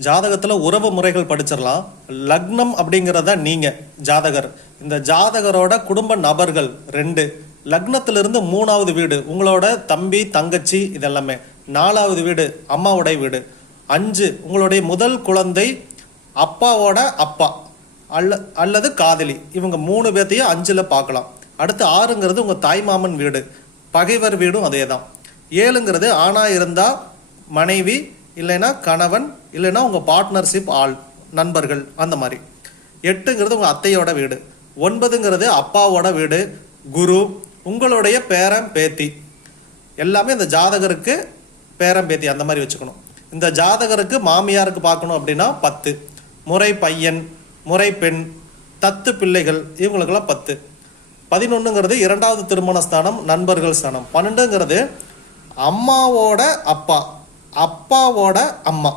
ஜாதகத்தில் உறவு முறைகள் படிச்சிடலாம். லக்னம் அப்படிங்கிறத நீங்கள் ஜாதகர். இந்த ஜாதகரோட குடும்ப நபர்கள் ரெண்டு. லக்னத்திலிருந்து மூணாவது வீடு உங்களோட தம்பி தங்கச்சி இதெல்லாமே. நாலாவது வீடு அம்மாவோடைய வீடு. அஞ்சு உங்களுடைய முதல் குழந்தை அப்பாவோட அப்பா. அல்ல அல்லது காதலி. இவங்க மூணு பேர்த்தையும் அஞ்சில் பார்க்கலாம். அடுத்து ஆறுங்கிறது உங்கள் தாய்மாமன் வீடு. பகைவர் வீடும் அதே தான் ஏழுங்கிறது ஆணாக இருந்தால் மனைவி இல்லைன்னா கணவன் இல்லைன்னா உங்கள் பார்ட்னர்ஷிப் ஆள் நண்பர்கள் அந்த மாதிரி. எட்டுங்கிறது உங்கள் அத்தையோட வீடு. ஒன்பதுங்கிறது அப்பாவோட வீடு குரு உங்களுடைய பேரன் பேத்தி. எல்லாமே இந்த ஜாதகருக்கு பேரன் பேத்தி அந்த மாதிரி வச்சுக்கணும். இந்த ஜாதகருக்கு மாமியாருக்கு பார்க்கணும் அப்படின்னா பத்து. முறை பையன் முறை பெண் தத்து பிள்ளைகள் இவங்களுக்கெல்லாம் பத்து. பதினொன்றுங்கிறது இரண்டாவது திருமண ஸ்தானம் நண்பர்கள் ஸ்தானம். பன்னெண்டுங்கிறது அம்மாவோட அப்பா. அப்பாவோட அம்மா.